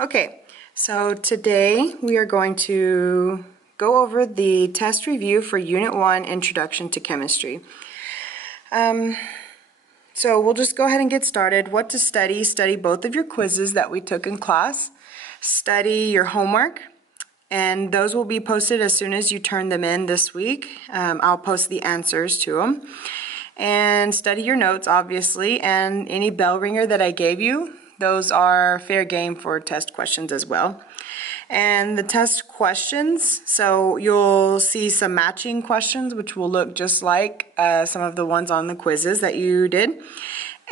Okay, so today we are going to go over the test review for Unit 1, Introduction to Chemistry. So we'll just go ahead and get started. What to study: study both of your quizzes that we took in class, study your homework, and those will be posted as soon as you turn them in this week. I'll post the answers to them. And study your notes, obviously, and any bell ringer that I gave you, those are fair game for test questions as well. And the test questions, so you'll see some matching questions which will look just like some of the ones on the quizzes that you did.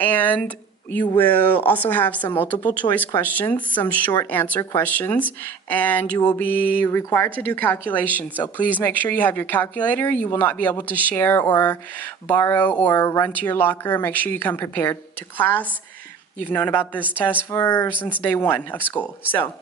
And you will also have some multiple choice questions, some short answer questions, and you will be required to do calculations. So please make sure you have your calculator. You will not be able to share or borrow or run to your locker. Make sure you come prepared to class. You've known about this test since day one of school. So,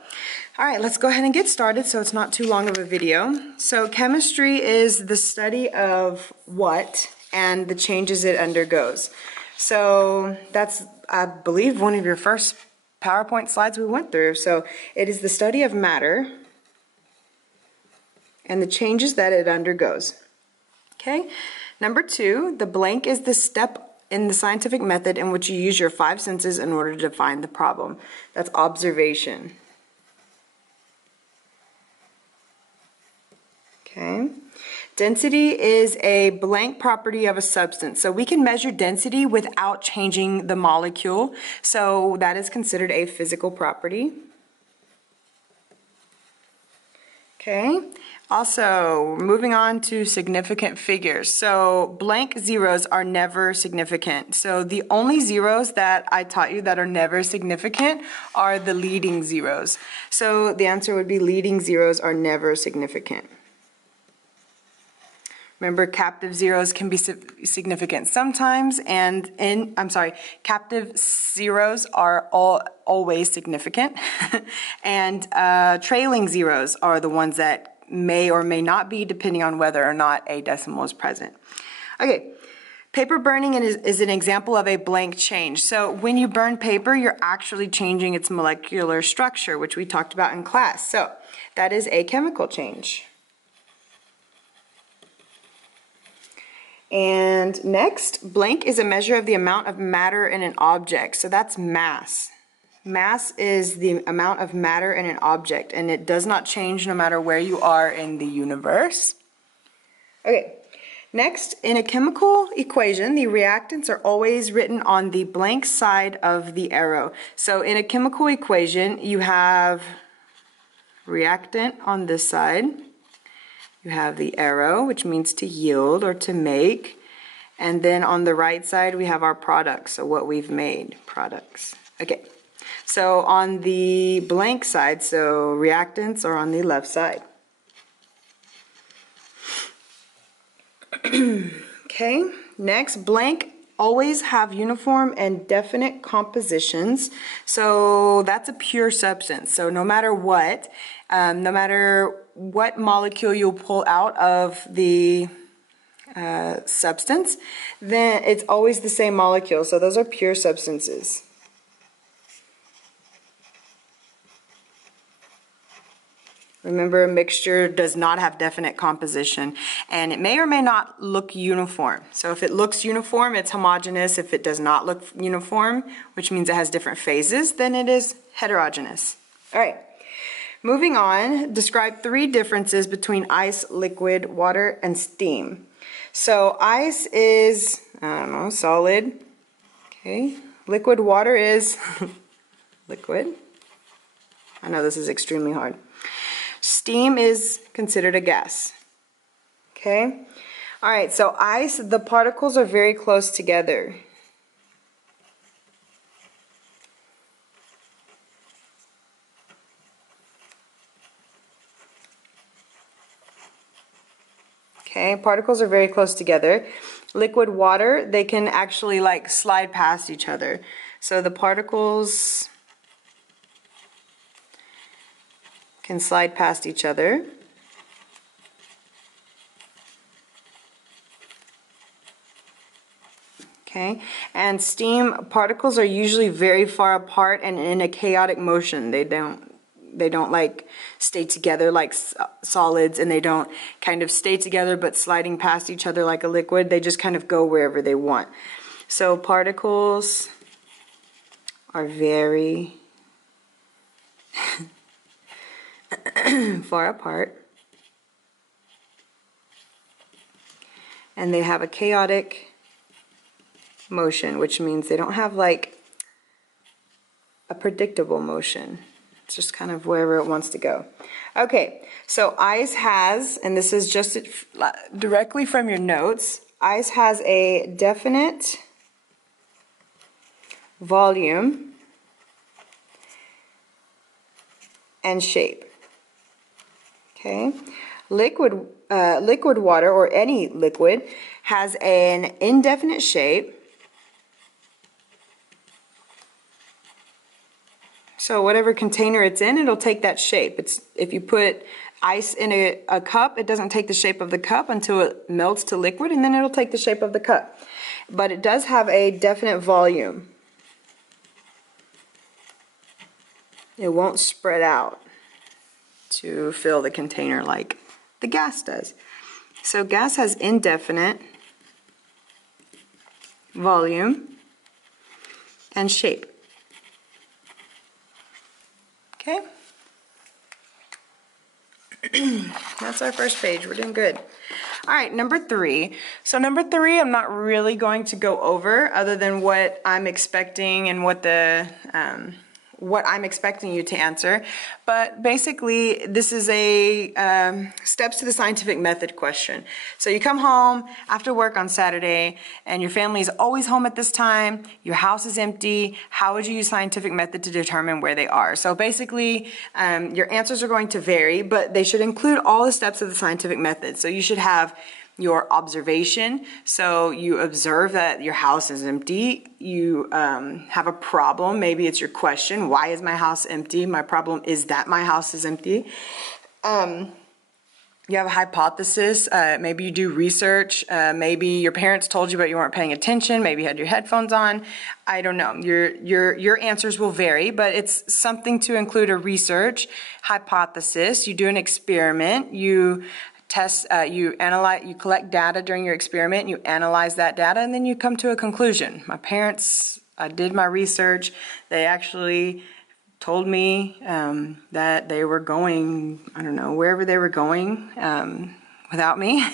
all right, let's go ahead and get started so it's not too long of a video. So chemistry is the study of what and the changes it undergoes. So that's, I believe, one of your first PowerPoint slides we went through. So it is the study of matter and the changes that it undergoes. Okay, number 2, the blank is the step in the scientific method in which you use your 5 senses in order to define the problem. That's observation. Okay. Density is a blank property of a substance. So we can measure density without changing the molecule. So that is considered a physical property. Okay. Also, moving on to significant figures. So blank zeros are never significant. So the only zeros that I taught you that are never significant are the leading zeros. So the answer would be leading zeros are never significant. Remember, captive zeros can be significant sometimes, and captive zeros are always significant, and trailing zeros are the ones that may or may not be, depending on whether or not a decimal is present. Okay, paper burning is an example of a blank change. So when you burn paper, you're actually changing its molecular structure, which we talked about in class. So that is a chemical change. And next, blank is a measure of the amount of matter in an object. So that's mass. Mass is the amount of matter in an object, and it does not change no matter where you are in the universe. Okay, next, in a chemical equation, the reactants are always written on the blank side of the arrow. So in a chemical equation, you have reactant on this side. You have the arrow, which means to yield or to make. And then on the right side, we have our products, so what we've made, products. Okay, so on the blank side, so reactants are on the left side. Okay, next, blank always have uniform and definite compositions. So that's a pure substance. So no matter what molecule you'll pull out of the substance, then it's always the same molecule. So those are pure substances. Remember, a mixture does not have definite composition, and it may or may not look uniform. So if it looks uniform, it's homogeneous. If it does not look uniform, which means it has different phases, then it is heterogeneous. All right. Moving on, describe 3 differences between ice, liquid, water, and steam. So ice is, solid. Okay. Liquid water is liquid. I know this is extremely hard. Steam is considered a gas. Okay. All right, so ice, the particles are very close together. Okay, particles are very close together. Liquid water, they can actually like slide past each other. So the particles can slide past each other. Okay, and steam particles are usually very far apart and in a chaotic motion. They don't they don't like stay together like solids, and they don't kind of stay together but sliding past each other like a liquid. They just kind of go wherever they want. So particles are very far apart, and they have a chaotic motion, which means they don't have like a predictable motion. It's just kind of wherever it wants to go. Okay, so ice has, and this is just directly from your notes, ice has a definite volume and shape. Okay, liquid water, or any liquid, has an indefinite shape. So whatever container it's in, it'll take that shape. If you put ice in a cup, it doesn't take the shape of the cup until it melts to liquid, and then it'll take the shape of the cup. But it does have a definite volume. It won't spread out to fill the container like the gas does. So gas has indefinite volume and shape. Okay, that's our first page. We're doing good. All right, number 3. So number 3, I'm not really going to go over other than what I'm expecting and what I'm expecting you to answer. But basically, this is a steps to the scientific method question. So you come home after work on Saturday, and your family is always home at this time. Your house is empty. How would you use scientific method to determine where they are? So basically, your answers are going to vary, but they should include all the steps of the scientific method. So you should have your observation. So you observe that your house is empty. You have a problem. Maybe it's your question. Why is my house empty? My problem is that my house is empty. You have a hypothesis. Maybe you do research. Maybe your parents told you but you weren't paying attention. Maybe you had your headphones on. I don't know. Your answers will vary, but it's something to include a research hypothesis. You do an experiment. You test, you analyze, you collect data during your experiment, you analyze that data, and then you come to a conclusion. My parents, I did my research, they actually told me that they were going, I don't know, wherever they were going without me.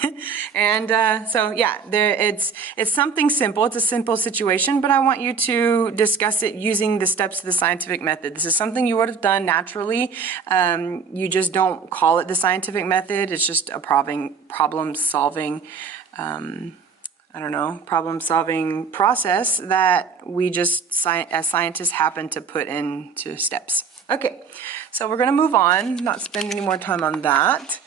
And so yeah, it's something simple. It's a simple situation, but I want you to discuss it using the steps of the scientific method. This is something you would have done naturally. You just don't call it the scientific method. It's just a problem solving problem solving process that we just, as scientists, happen to put into steps. Okay, so we're gonna move on, not spend any more time on that.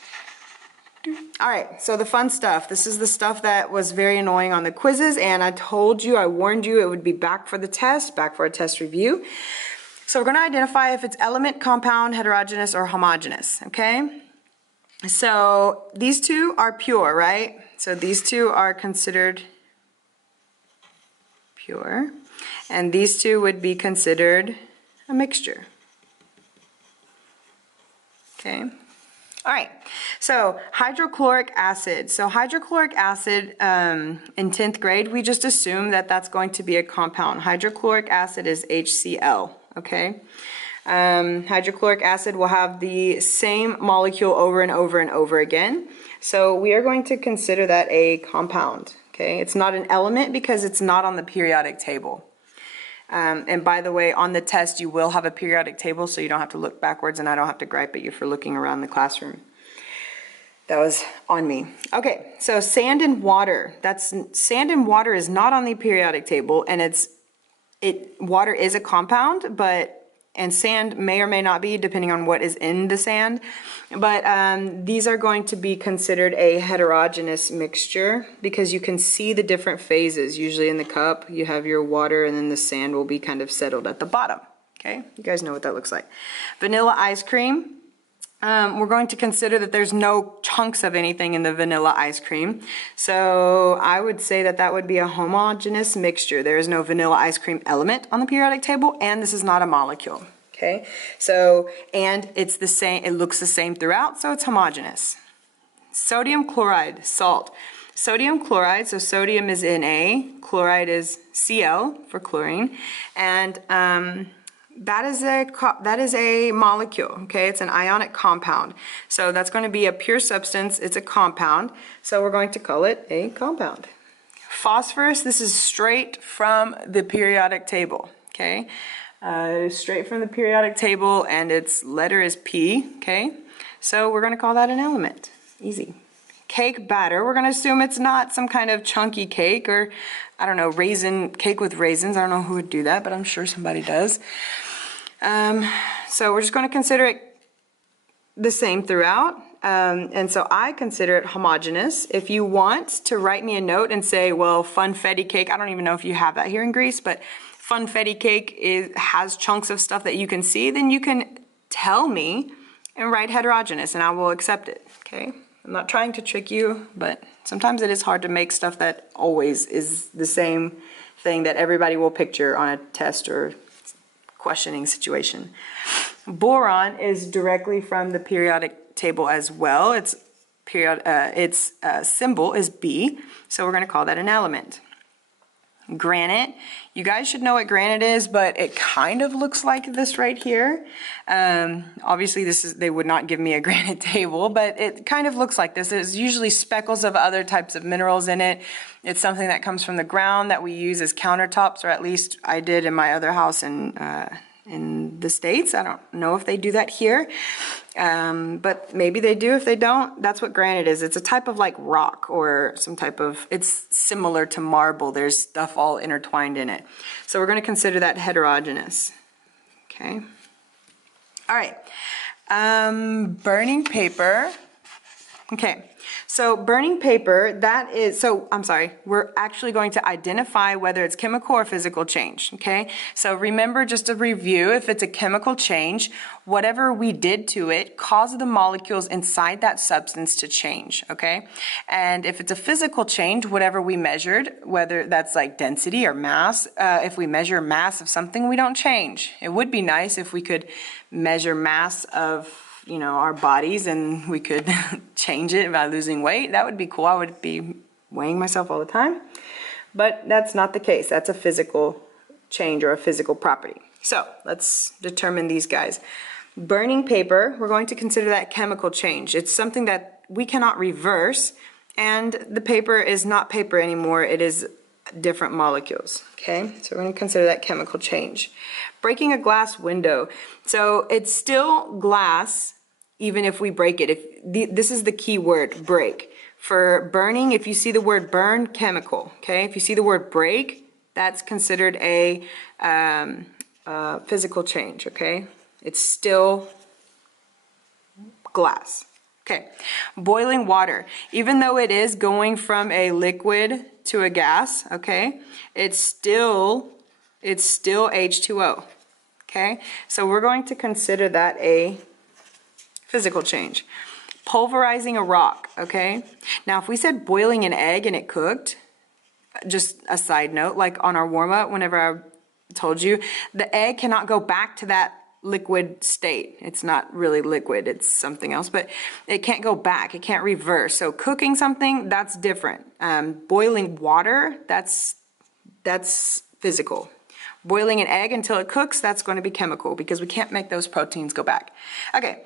All right, so the fun stuff. This is the stuff that was very annoying on the quizzes, and I told you, I warned you it would be back for the test, back for a test review. So we're gonna identify if it's element, compound, heterogeneous, or homogeneous, okay? So these two are pure, right? So these two are considered pure, and these two would be considered a mixture. Okay. All right, so hydrochloric acid. So hydrochloric acid in 10th grade, we just assume that that's going to be a compound. Hydrochloric acid is HCl, okay? Hydrochloric acid will have the same molecule over and over and over again. So we are going to consider that a compound, okay? It's not an element because it's not on the periodic table. And by the way, on the test, you will have a periodic table, so you don't have to look backwards, and I don't have to gripe at you for looking around the classroom. That was on me. Okay, so sand and water. Sand and water is not on the periodic table, and water is a compound, and sand may or may not be, depending on what is in the sand. But these are going to be considered a heterogeneous mixture because you can see the different phases. Usually in the cup, you have your water, and then the sand will be kind of settled at the bottom. Okay, you guys know what that looks like. Vanilla ice cream. We're going to consider that there's no chunks of anything in the vanilla ice cream. So I would say that that would be a homogeneous mixture. There is no vanilla ice cream element on the periodic table, and this is not a molecule. Okay, so, and it's the same, it looks the same throughout, so it's homogeneous. Sodium chloride, salt. Sodium chloride, so sodium is Na, chloride is Cl for chlorine, and that is a molecule, okay? It's an ionic compound. So that's going to be a pure substance, it's a compound, so we're going to call it a compound. Phosphorus, this is straight from the periodic table, okay? Straight from the periodic table, and its letter is P, okay? So we're going to call that an element. Easy. Cake batter, we're going to assume it's not some kind of chunky cake or, I don't know, cake with raisins. I don't know who would do that, but I'm sure somebody does. So we're just going to consider it the same throughout. And so I consider it homogeneous. If you want to write me a note and say, well, funfetti cake, I don't even know if you have that here in Greece, but funfetti cake has chunks of stuff that you can see, then you can tell me and write heterogeneous and I will accept it, okay? I'm not trying to trick you, but sometimes it is hard to make stuff that always is the same thing that everybody will picture on a test or questioning situation. Boron is directly from the periodic table as well. Its symbol is B, so we're going to call that an element. Granite, you guys should know what granite is, but it kind of looks like this right here. Obviously they would not give me a granite table, but it kind of looks like this. There's usually speckles of other types of minerals in it. It's something that comes from the ground that we use as countertops, or at least I did in my other house in the States. I don't know if they do that here, but maybe they do. If they don't, that's what granite is. It's a type of like rock or some type of, it's similar to marble. There's stuff all intertwined in it. So we're going to consider that heterogeneous. Okay. All right. Burning paper. Okay. So burning paper, we're actually going to identify whether it's chemical or physical change, okay? So remember, just to review, if it's a chemical change, whatever we did to it caused the molecules inside that substance to change, okay? And if it's a physical change, whatever we measured, whether that's like density or mass, if we measure mass of something, we don't change. It would be nice if we could measure mass of our bodies and we could change it by losing weight. That would be cool. I would be weighing myself all the time. But that's not the case. That's a physical change or a physical property. So let's determine these guys. Burning paper, we're going to consider that chemical change. It's something that we cannot reverse, and the paper is not paper anymore. It is different molecules, okay? So we're going to consider that chemical change. Breaking a glass window. So it's still glass even if we break it. This is the key word, break. For burning, if you see the word burn, chemical, okay? If you see the word break, that's considered a physical change, okay? It's still glass. Okay, boiling water. Even though it is going from a liquid to a gas, okay, it's still H2O, okay? So we're going to consider that a physical change. Pulverizing a rock, okay? Now, if we said boiling an egg and it cooked, just a side note, like on our warm-up, whenever I told you, the egg cannot go back to that liquid state. It's not really liquid, it's something else, but it can't go back, it can't reverse. So cooking something, that's different. Boiling water, that's physical. Boiling an egg until it cooks, that's going to be chemical because we can't make those proteins go back. Okay,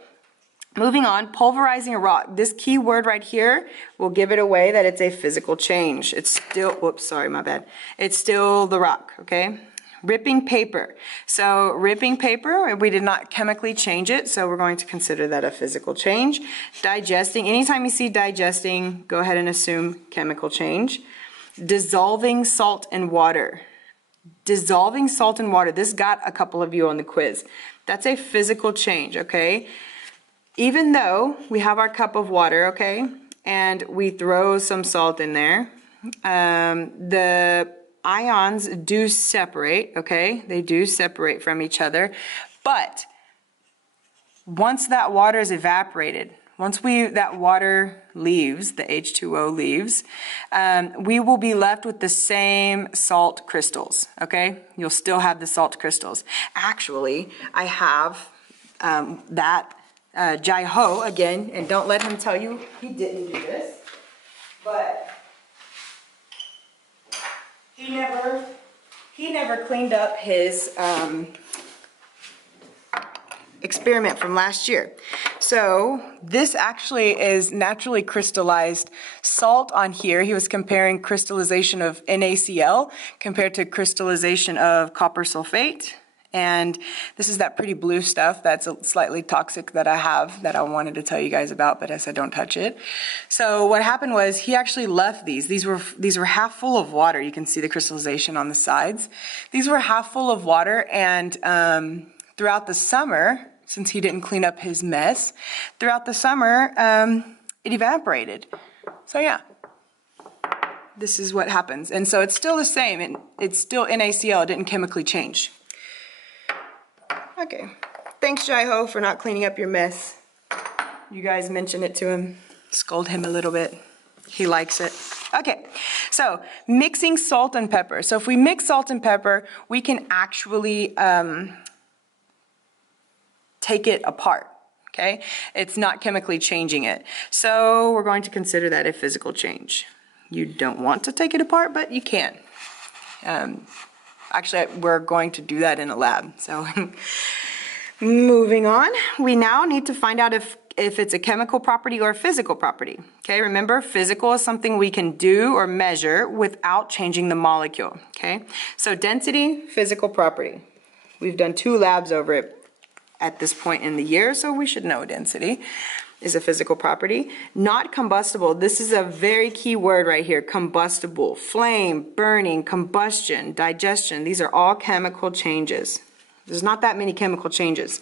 moving on, pulverizing a rock. This key word right here will give it away that it's a physical change. It's still, whoops, sorry, my bad. It's still the rock, okay? Ripping paper. So ripping paper, we did not chemically change it, so we're going to consider that a physical change. Digesting, anytime you see digesting, go ahead and assume chemical change. Dissolving salt in water. Dissolving salt in water, this got a couple of you on the quiz. That's a physical change, okay? Even though we have our cup of water, okay, and we throw some salt in there, the ions do separate, okay? They do separate from each other, but once that water is evaporated, once that water leaves, the H2O leaves, we will be left with the same salt crystals, okay? You'll still have the salt crystals. Actually, I have that Jai Ho again, and don't let him tell you he didn't do this, but he never cleaned up his experiment from last year. So this actually is naturally crystallized salt on here. He was comparing crystallization of NaCl compared to crystallization of copper sulfate. And this is that pretty blue stuff that's slightly toxic that I have that I wanted to tell you guys about, but I said don't touch it. So what happened was he actually left these. These were half full of water. You can see the crystallization on the sides. These were half full of water, and throughout the summer, since he didn't clean up his mess, throughout the summer, it evaporated. So yeah, this is what happens. And so it's still the same. It's still NaCl. It didn't chemically change. Okay. Thanks, Jai Ho, for not cleaning up your mess. You guys mentioned it to him. Scold him a little bit. He likes it. Okay, so mixing salt and pepper. So if we mix salt and pepper, we can actually take it apart, okay? It's not chemically changing it. So we're going to consider that a physical change. You don't want to take it apart, but you can. Actually, we're going to do that in a lab. So moving on, we now need to find out if it's a chemical property or a physical property. Okay, remember, physical is something we can do or measure without changing the molecule. Okay, so density, physical property. We've done 2 labs over it at this point in the year, so we should know density is a physical property. Not combustible. This is a very key word right here. Combustible, flame, burning, combustion, digestion. These are all chemical changes. There's not that many chemical changes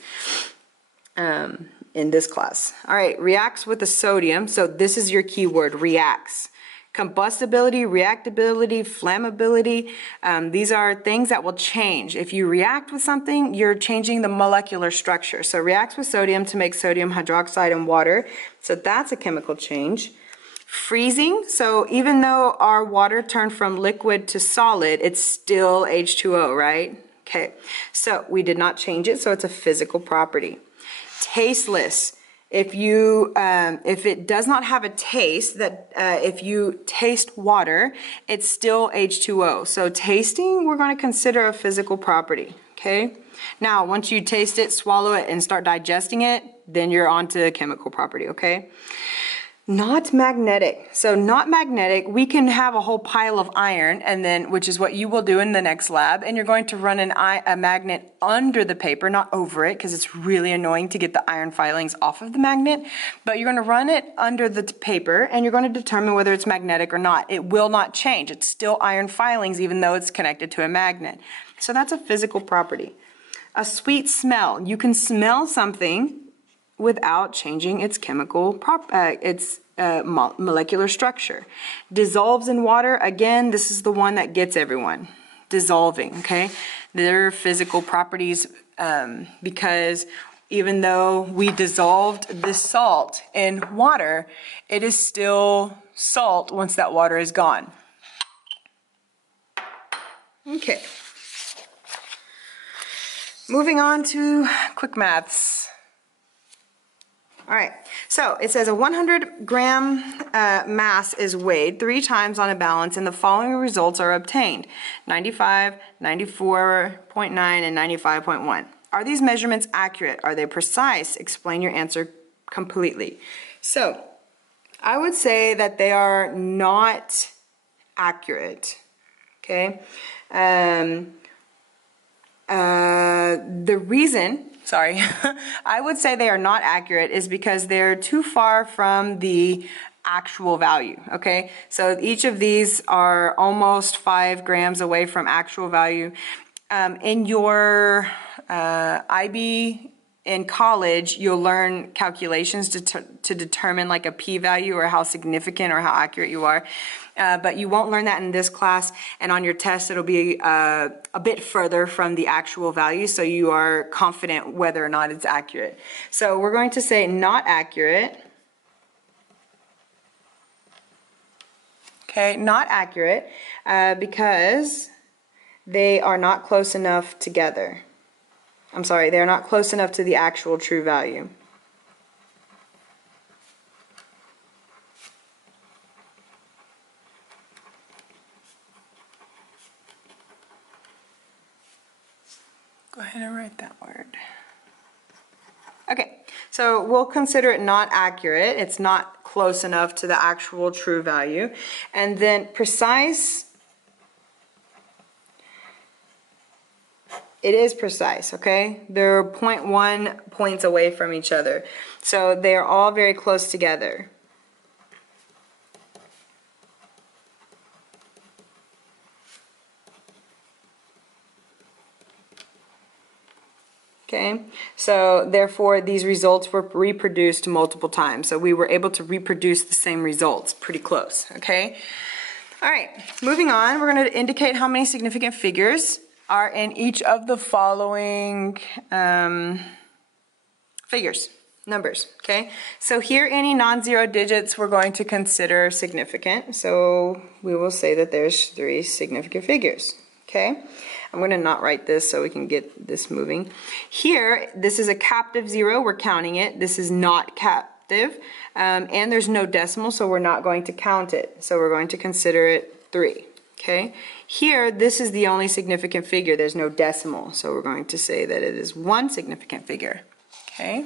in this class. All right, reacts with the sodium. So this is your key word, reacts. Combustibility, reactability, flammability, these are things that will change. If you react with something, you're changing the molecular structure. So reacts with sodium to make sodium hydroxide and water. So that's a chemical change. Freezing, so even though our water turned from liquid to solid, it's still H2O, right? Okay, so we did not change it, so it's a physical property. Tasteless. If it does not have a taste, if you taste water, it's still H2O. So tasting, we're going to consider a physical property, okay? Now, once you taste it, swallow it, and start digesting it, then you're on to chemical property, okay? Not magnetic. So not magnetic, we can have a whole pile of iron, and then, which is what you will do in the next lab, and you're going to run a magnet under the paper, not over it, because it's really annoying to get the iron filings off of the magnet, but you're going to run it under the paper, and you're going to determine whether it's magnetic or not. It will not change. It's still iron filings, even though it's connected to a magnet. So that's a physical property. A sweet smell. You can smell something without changing its molecular structure. Dissolves in water, again, this is the one that gets everyone. Dissolving, okay? They're physical properties because even though we dissolved this salt in water, it is still salt once that water is gone. Okay. Moving on to quick maths. All right, so it says a 100-gram mass is weighed 3 times on a balance, and the following results are obtained: 95, 94.9, and 95.1. Are these measurements accurate? Are they precise? Explain your answer completely. So I would say that they are not accurate, okay? The reason, sorry, I would say they are not accurate is because they're too far from the actual value, okay? So each of these are almost 5 grams away from actual value. In your IB in college, you'll learn calculations to determine like a p-value or how significant or how accurate you are. But you won't learn that in this class, and on your test it'll be a bit further from the actual value, so you are confident whether or not it's accurate. So we're going to say not accurate, okay? Not accurate because they are not close enough together. I'm sorry, they're not close enough to the actual true value. Go ahead and write that word. Okay, so we'll consider it not accurate. It's not close enough to the actual true value. And then precise, it is precise, okay? They're 0.1 points away from each other. So they're all very close together. Okay, so therefore these results were reproduced multiple times. So we were able to reproduce the same results, pretty close, okay? All right, moving on, we're going to indicate how many significant figures are in each of the following numbers, okay? So here any non-zero digits we're going to consider significant. So we will say that there's 3 significant figures, okay? I'm going to not write this so we can get this moving. Here, this is a captive 0, we're counting it. This is not captive, and there's no decimal, so we're not going to count it. So we're going to consider it 3, okay? Here, this is the only significant figure. There's no decimal, so we're going to say that it is 1 significant figure, okay?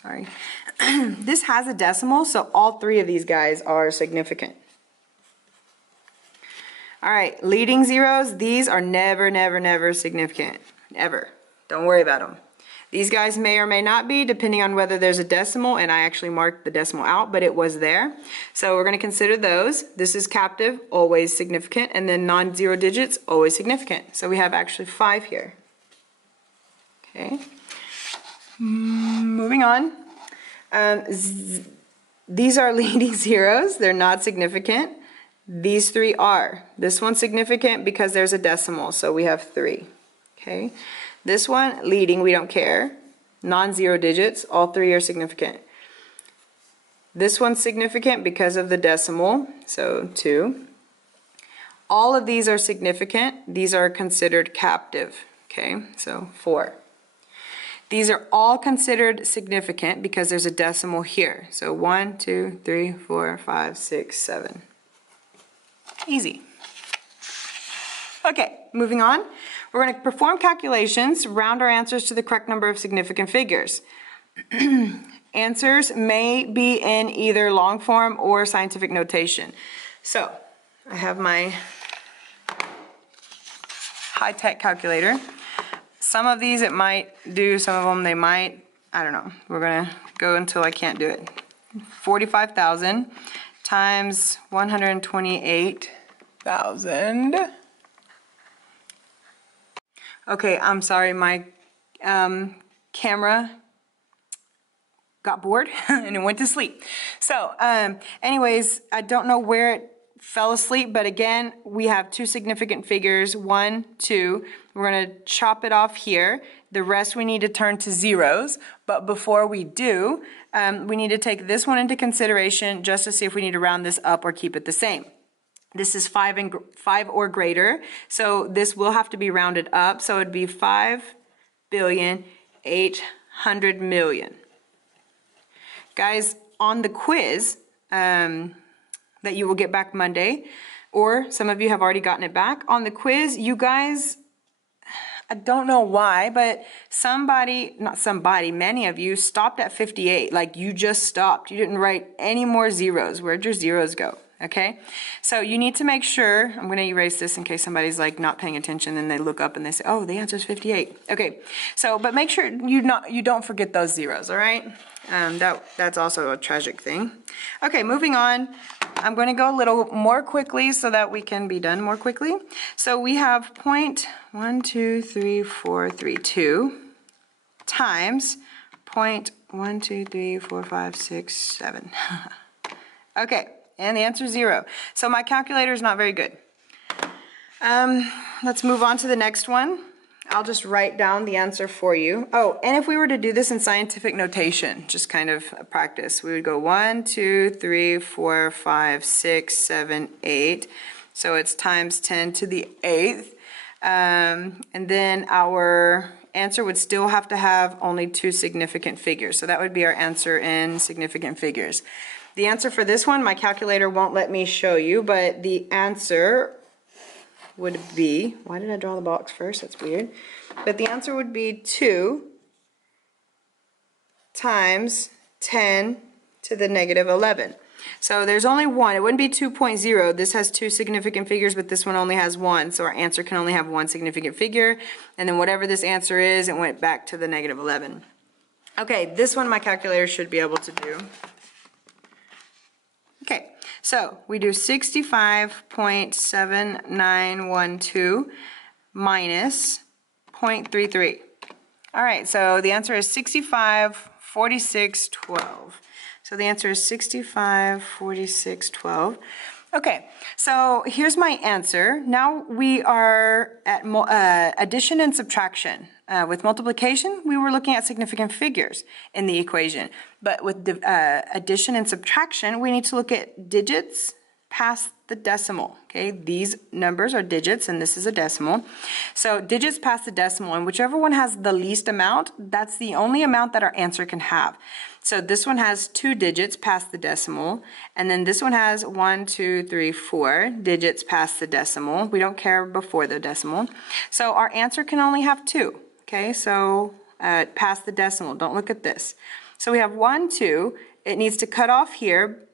Sorry. This has a decimal, so all 3 of these guys are significant. All right, leading zeros, these are never, never, never significant, ever. Don't worry about them. These guys may or may not be, depending on whether there's a decimal, and I actually marked the decimal out, but it was there. So we're going to consider those. This is captive, always significant, and then non-zero digits, always significant. So we have actually 5 here. Okay. Moving on. These are leading zeros. They're not significant. These 3 are. This one's significant because there's a decimal, so we have 3. Okay. This one, leading, we don't care. Non-zero digits, all 3 are significant. This one's significant because of the decimal, so 2. All of these are significant. These are considered captive. Okay, so 4. These are all considered significant because there's a decimal here. So 1, 2, 3, 4, 5, 6, 7. Easy. Okay, moving on. We're going to perform calculations, round our answers to the correct number of significant figures. Answers may be in either long form or scientific notation. So, I have my high-tech calculator. Some of these it might do, some of them they might, I don't know. We're going to go until I can't do it. 45,000 times 128,000. Okay, I'm sorry, my camera got bored and it went to sleep. So, anyways, I don't know where it fell asleep, but again, we have 2 significant figures, 1, 2. We're going to chop it off here. The rest we need to turn to zeros, but before we do, we need to take this one into consideration just to see if we need to round this up or keep it the same. This is 5 or greater, so this will have to be rounded up, so it'd be 5,800,000,000. Guys, on the quiz that you will get back Monday, or some of you have already gotten it back, on the quiz, you guys, I don't know why, but many of you stopped at 58, like you just stopped. You didn't write any more zeros. Where'd your zeros go? Okay, so you need to make sure, I'm going to erase this in case somebody's like not paying attention and they look up and they say, oh, the answer is 58. Okay, so, but make sure you don't forget those zeros, all right? That's also a tragic thing. Okay, moving on. I'm going to go a little more quickly so that we can be done more quickly. So we have 0.1234332 times 0.1234567. Okay. And the answer is 0. So my calculator is not very good. Let's move on to the next one. I'll just write down the answer for you. Oh, and if we were to do this in scientific notation, just kind of a practice, we would go 1, 2, 3, 4, 5, 6, 7, 8. So it's times 10 to the 8th. And then our answer would still have to have only 2 significant figures. So that would be our answer in significant figures. The answer for this one, my calculator won't let me show you, but the answer would be, why did I draw the box first? That's weird. But the answer would be 2 times 10 to the negative 11. So there's only one. It wouldn't be 2.0. This has 2 significant figures, but this one only has 1. So our answer can only have 1 significant figure. And then whatever this answer is, it went back to the negative 11. Okay, this one my calculator should be able to do. Okay, so we do 65.7912 minus 0.33. All right, so the answer is 65.4612. So the answer is 65.4612. Okay, so here's my answer. Now we are at addition and subtraction. With multiplication, we were looking at significant figures in the equation. But with addition and subtraction, we need to look at digits past the decimal. Okay, these numbers are digits and this is a decimal. So digits past the decimal, and whichever one has the least amount, that's the only amount that our answer can have. So this one has 2 digits past the decimal, and then this one has 1, 2, 3, 4 digits past the decimal. We don't care before the decimal. So our answer can only have 2. Okay, so past the decimal, don't look at this. So we have 1, 2, it needs to cut off here,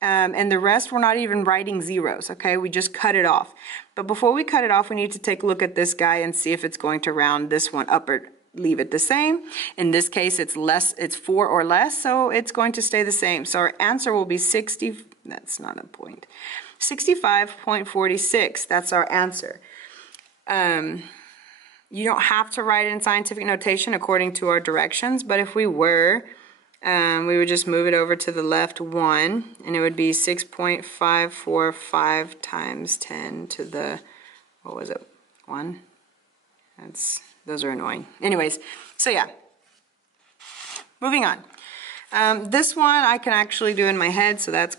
and the rest we're not even writing zeros, okay? We just cut it off. But before we cut it off, we need to take a look at this guy and see if it's going to round this one up or leave it the same. In this case, it's 4 or less, so it's going to stay the same. So our answer will be 60, that's not a point, 65.46, that's our answer. You don't have to write it in scientific notation according to our directions, but if we were, we would just move it over to the left 1, and it would be 6.545 times 10 to the, what was it, 1? Those are annoying. Anyways, so yeah, moving on. This one I can actually do in my head, so that's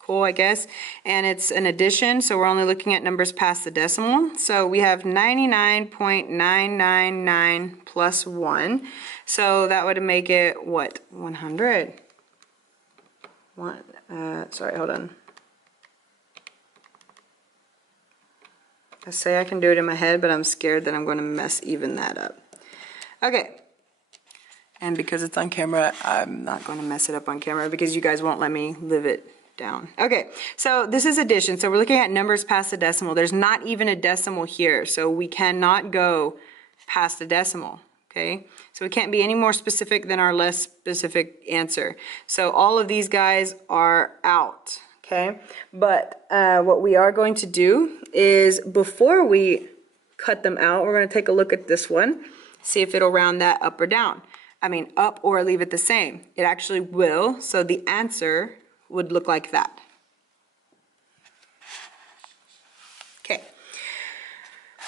cool, I guess. And it's an addition, so we're only looking at numbers past the decimal. So we have 99.999 plus 1. So that would make it what? 100. Sorry, hold on. I say I can do it in my head, but I'm scared that I'm going to mess even that up. Okay. And because it's on camera, I'm not going to mess it up on camera because you guys won't let me live it down. Okay, so this is addition. So we're looking at numbers past the decimal. There's not even a decimal here, so we cannot go past the decimal. Okay, so we can't be any more specific than our less specific answer. So all of these guys are out. Okay, but what we are going to do is before we cut them out, we're going to take a look at this one, see if it'll round that up or down. I mean, up or leave it the same. It actually will, so the answer would look like that. Okay,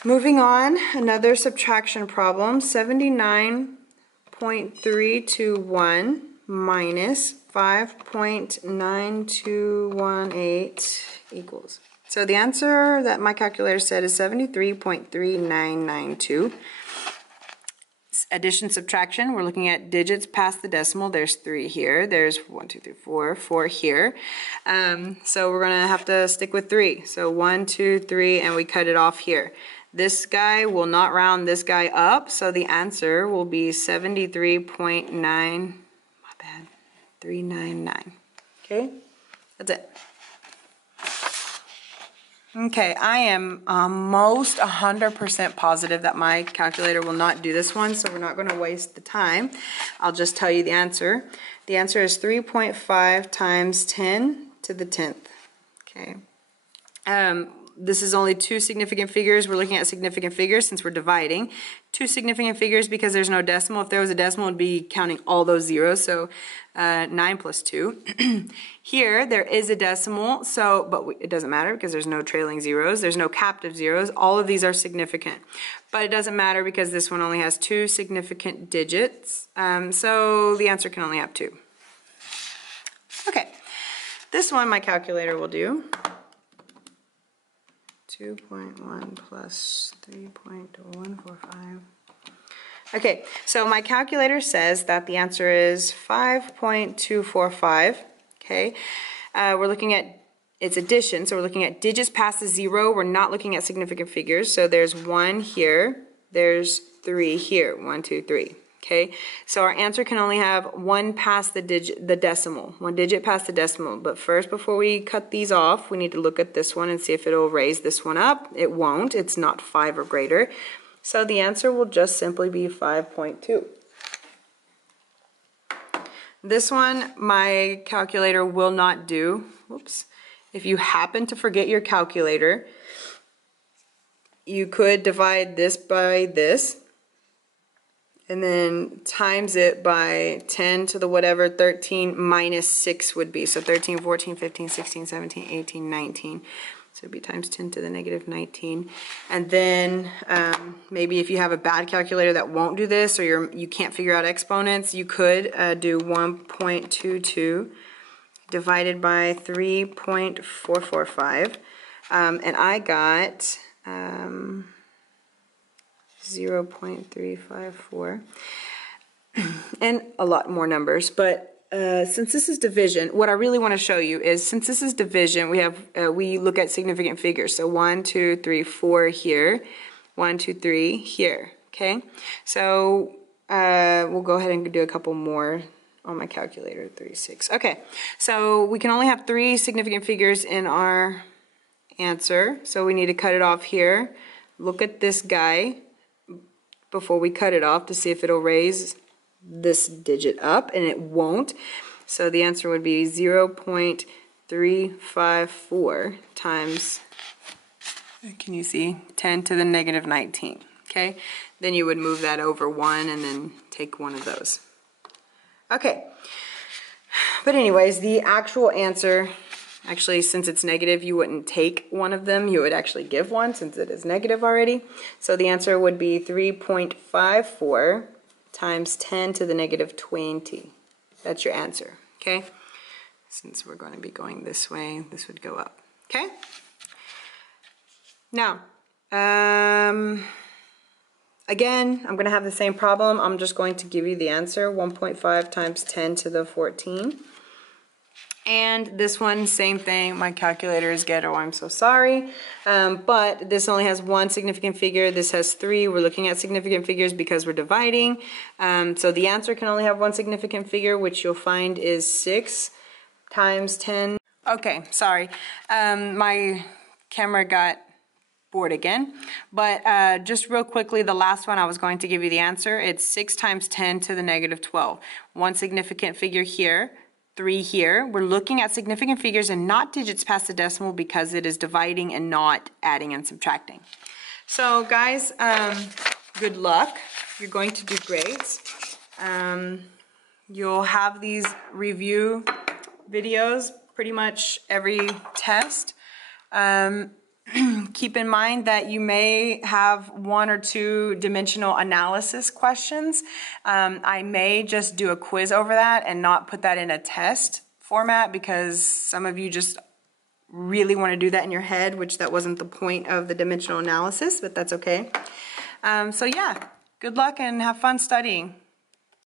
moving on, another subtraction problem, 79.321 minus 5.9218 equals. So the answer that my calculator said is 73.3992. Addition, subtraction, we're looking at digits past the decimal. There's 3 here. There's 1, 2, 3, 4, 4 here. So we're going to have to stick with 3. So 1, 2, 3, and we cut it off here. This guy will not round this guy up, so the answer will be 399. Okay, that's it. Okay, I am almost 100% positive that my calculator will not do this one, so we're not going to waste the time. I'll just tell you the answer. The answer is 3.5 times 10 to the 10th. Okay. This is only two significant figures. We're looking at significant figures since we're dividing. Two significant figures because there's no decimal. If there was a decimal, it'd be counting all those zeros. So 9 plus 2. Here, there is a decimal, but it doesn't matter because there's no trailing zeros. There's no captive zeros. All of these are significant. But it doesn't matter because this one only has two significant digits. So the answer can only have 2. Okay. This one my calculator will do. 2.1 plus 3.145. Okay, so my calculator says that the answer is 5.245. Okay, we're looking at its addition, so we're looking at digits past the 0. We're not looking at significant figures. So there's 1 here, there's 3 here. 1, 2, 3. Okay, so our answer can only have 1 past the decimal, 1 digit past the decimal. But first, before we cut these off, we need to look at this one and see if it'll raise this one up. It won't. It's not 5 or greater. So the answer will just simply be 5.2. This one, my calculator will not do. Whoops. If you happen to forget your calculator, you could divide this by this, and then times it by 10 to the whatever 13 minus 6 would be. So 13, 14, 15, 16, 17, 18, 19. So it'd be times 10 to the negative 19. And then maybe if you have a bad calculator that won't do this, or you can't figure out exponents, you could do 1.22 divided by 3.445. And I got 0.354, and a lot more numbers. But since this is division, what I really want to show you is, since this is division, we look at significant figures. So 1, 2, 3, 4 here, 1, 2, 3 here. Okay, so we'll go ahead and do a couple more on my calculator. 3, 6. Okay, so we can only have 3 significant figures in our answer, so we need to cut it off here. Look at this guy before we cut it off to see if it'll raise this digit up, and it won't. So the answer would be 0.354 times, can you see, 10 to the negative 19. Okay, then you would move that over 1 and then take one of those. Okay, but anyways, the actual answer, actually, since it's negative, you wouldn't take one of them. You would actually give one since it is negative already. So the answer would be 3.54 times 10 to the negative 20. That's your answer, okay? Since we're going to be going this way, this would go up, okay? Now, again, I'm going to have the same problem. I'm just going to give you the answer, 1.5 times 10 to the 14. And this one, same thing. My calculator is ghetto, I'm so sorry. But this only has 1 significant figure. This has 3. We're looking at significant figures because we're dividing. So the answer can only have 1 significant figure, which you'll find is 6 times 10. Okay, sorry. My camera got bored again. But just real quickly, the last one I was going to give you the answer. It's 6 times 10 to the negative 12. 1 significant figure here. 3 here. We're looking at significant figures and not digits past the decimal because it is dividing and not adding and subtracting. So guys, good luck. You're going to do great. You'll have these review videos pretty much every test. Keep in mind that you may have 1 or 2 dimensional analysis questions. I may just do a quiz over that and not put that in a test format because some of you just really want to do that in your head, which that wasn't the point of the dimensional analysis, but that's okay. So yeah, good luck and have fun studying.